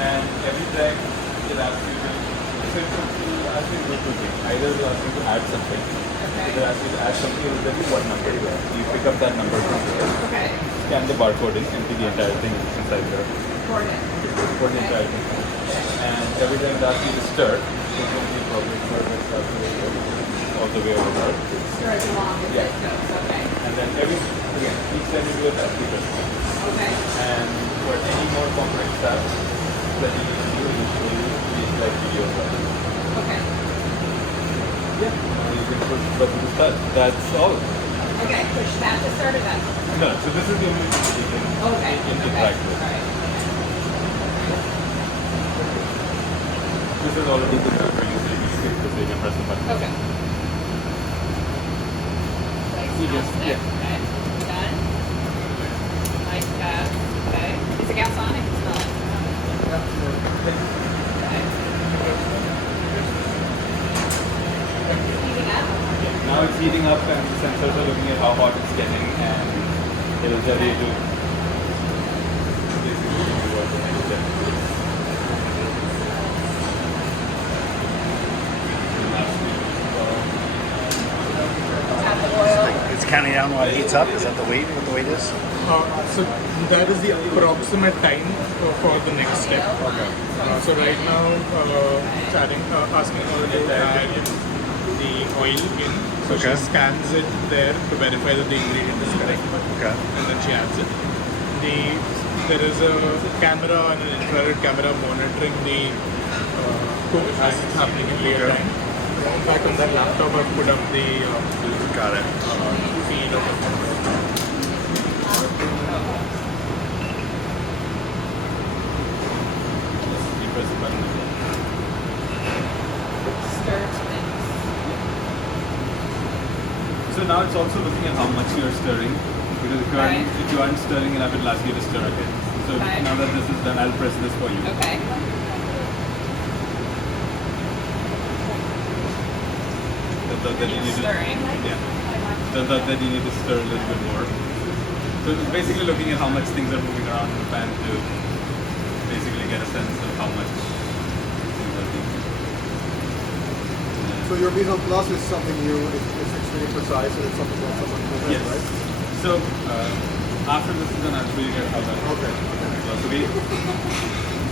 and every time it asks you to, so it will ask you to do two things. Either it will ask you to add something, it will ask you to add something, it will tell you what number you have. You pick up that number from there, scan the barcode in, empty the entire thing inside there. For the entire thing. And every time it asks you to stir, it's going to be probably all the way over there. Stir it along as it goes, okay. And then each time you do it, that's 3%. Okay. And for any more complex stuff that you need to do, you like video stuff. Okay. Yeah. You can push the button to start. That's all. Okay, push that to start or that? No, so this is the only thing that you can interact with. All right. This is already the number you say, you can press the button. Okay. Yeah. Okay. Done. Nice pass. Okay. Is the gas on? I can smell it. Okay. Heating up? Now it's heating up and the sensors are looking at how hot it's getting and it'll tell you to basically do what the next step is. Add the oil. It's counting down while it heats up. Is that the weight? What the weight is? So that is the approximate time for the next step. Okay. So right now, asking her to add the oil in. So Okay. she scans it there to verify that the ingredient is correct. Okay. And then she adds it. There is a camera and an infrared camera monitoring the cook as it's happening in real Okay. time. In fact, on that laptop, I've put up the Got it. feed of it. You press the button again. Stir to mix. So now it's also looking at how much you're stirring because if you aren't stirring enough, it'll ask you to stir again. So Okay. now that this is done, I'll press this for you. Okay. That you need to, Stirring. yeah. That you need to stir a little bit more. So it's basically looking at how much things are moving around in the pan to basically get a sense of how much things are being. So your Visual Plus is something new, it's extremely precise, and it's something that someone can Yes. right? So after this is done, I'll show you guys how that works. Okay. So we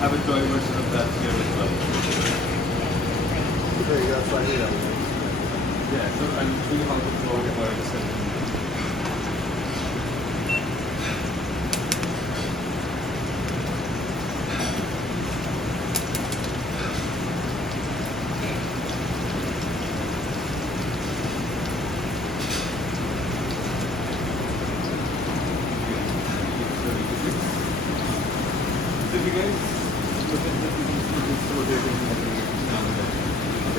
have a toy version of that here as well. Okay, that's right here. Yeah, so I'll show you how to throw it or set it. So if you guys look at this, you can see what they're doing now and then.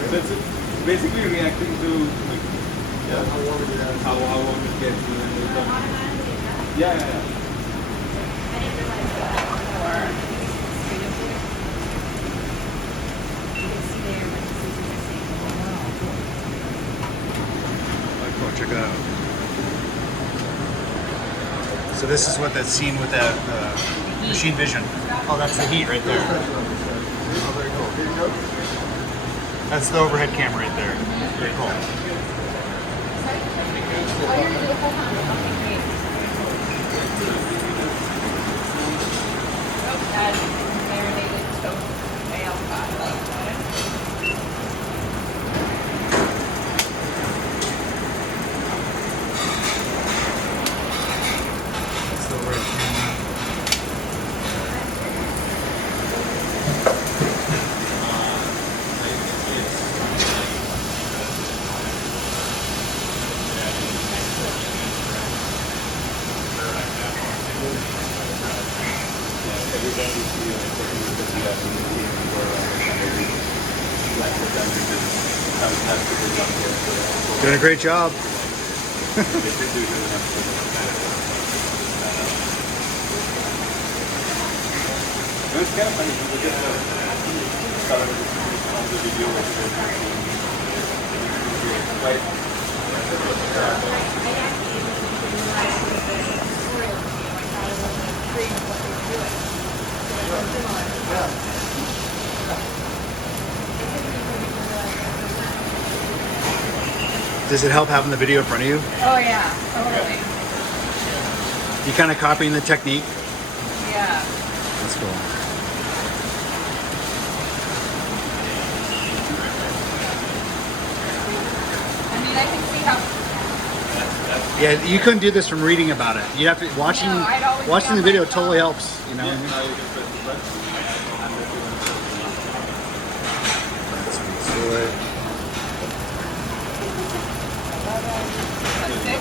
So it's basically reacting to like, How warm it is. how warm it gets and it's done. Yeah. Cool. Check it out. So this is what that's seen with that machine vision. Oh, that's the heat right there. Oh, very cool. Here you go. That's the overhead camera right there. Very cool. Marinated toast avocado. That's the overhead camera. Every time you see a second you see that in the team or maybe like the time you just have to be done here. Doing a great job. They should do good enough for it's kind of funny to look at the color on the video right? Yeah. Does it help having the video in front of you? Oh yeah, totally. You kind of copying the technique? Yeah. That's cool. I mean, I can see how. Yeah, you couldn't do this from reading about it. You have to watching No, I'd always be watching on the my video phone. totally helps. You know what I mean? Now you can press the button and then you want That's 6.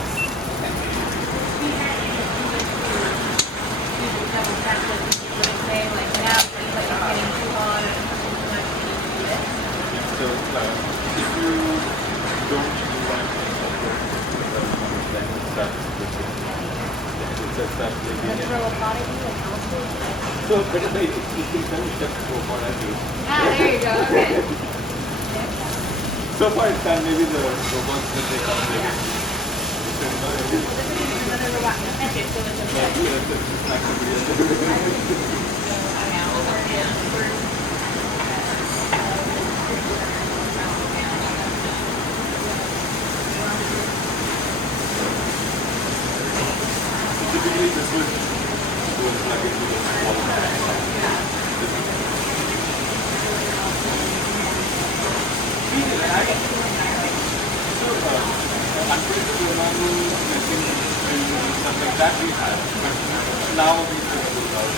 So if you don't use that, then it starts switching. It just starts making it. So better say it can tell you just go for that. There you go. Okay. So far it's done. Maybe the robots that they come maybe. Typically this would plug into the wall. Unpredictable normal machine and stuff like that we have. But now we figure out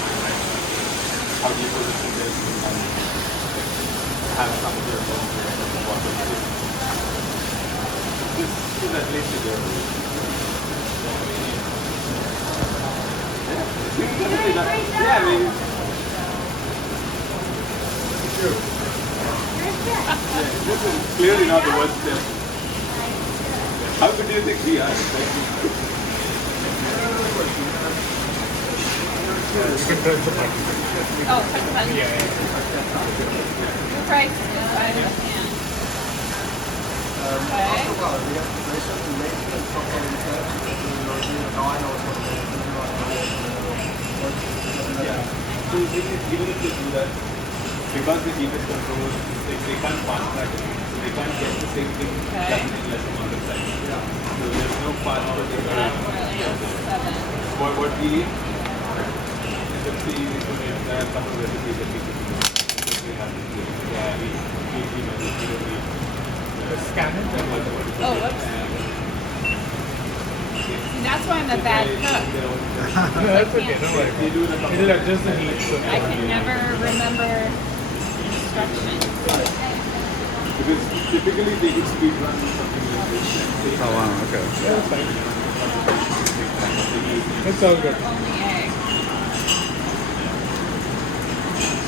how do you position this and have some of your own water. This is at least a good. Yeah, maybe. This is clearly not the worst step. How good do you think we are? Oh, press the button. Yeah. Your price is inside of the pan. Okay. So even if they do that, because the heat is controlled, they can't fast track it. So they can't get the same thing done in less amount of time. So there's no fast track. What we eat is a tea, there are a couple of recipes that we can do. We have to do. Yeah, we don't need Scan it. Oh, whoops. And that's why I'm a bad cook. No, that's okay. Don't worry. It'll adjust the heat. So I can never remember instructions. because typically they could speed run something like this. Oh wow, okay. yeah, that's fine. It's all good. Only egg.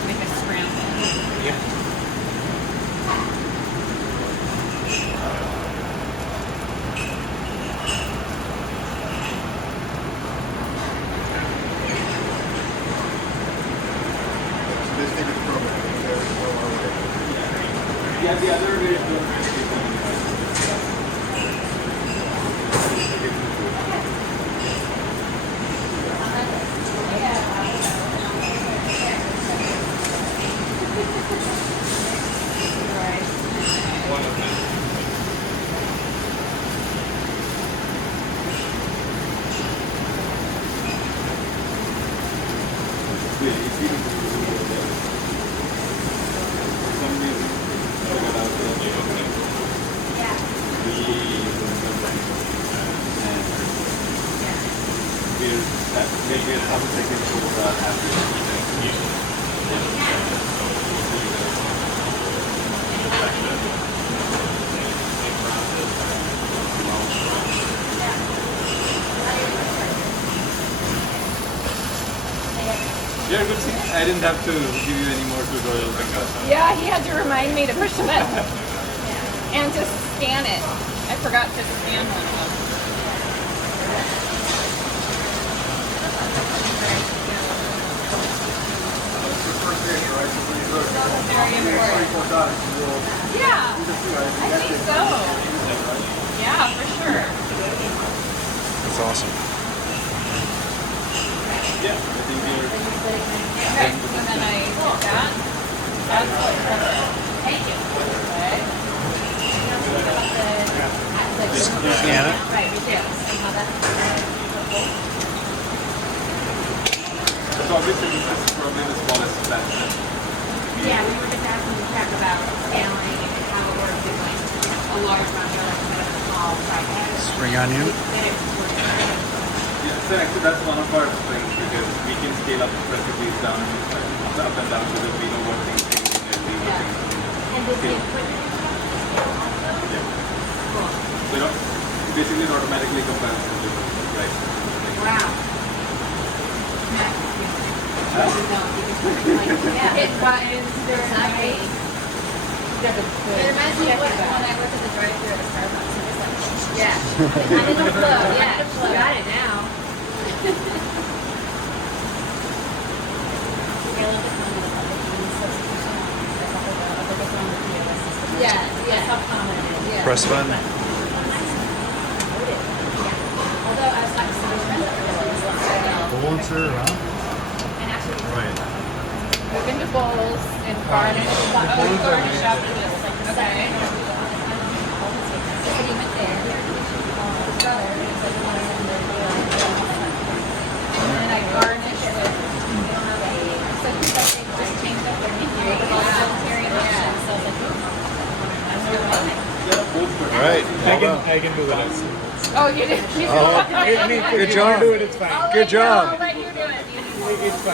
Make a scramble. Yeah. Yeah, the other way is don't One of them. Yeah, good thing I didn't have to give you any more tutorials like that. Yeah, he had to remind me to push the button and to scan it. I forgot to scan one of them. Very important. Yeah, I think so. Yeah, for sure. That's awesome. Yeah, I think you're. Okay, so then I hit that. That's what. Thank you. Okay. obviously this is probably the smallest batch. Yeah, we were just asking to check about scaling and how it works with like a large number instead of a small size. Spring onion. Yeah, so actually that's one of our strengths because we can scale up recipes down, up and down because we know what things we need and we know things we And does the equipment Yeah. cool. So basically it automatically compares to the price. Wow. Huh? Yeah, hit buttons, there's nothing. It reminds me of when I worked at the drive-thru at a Starbucks. It was like, Yeah. I'm in the flow. Yeah, You got it now. I love the comment about the human substitution of the phone with POS system. Yeah, That's how common it is. Yeah. Press button. Yeah. Although I was talking to some friends that were doing this Bowls are around. and actually Right. Move into bowls and garnish. Garnish after this. Okay. so he went there. His brother, he was like, "Want to send their And then I garnish with. So he's like, they just changed up their menu. It was all vegetarian options. So I was like, I'm so right. Yeah, both good. All right. I can do the rest. Oh, you did. Oh, good job. Do it, it's fine. Good job. I'll let you do it. It's fine.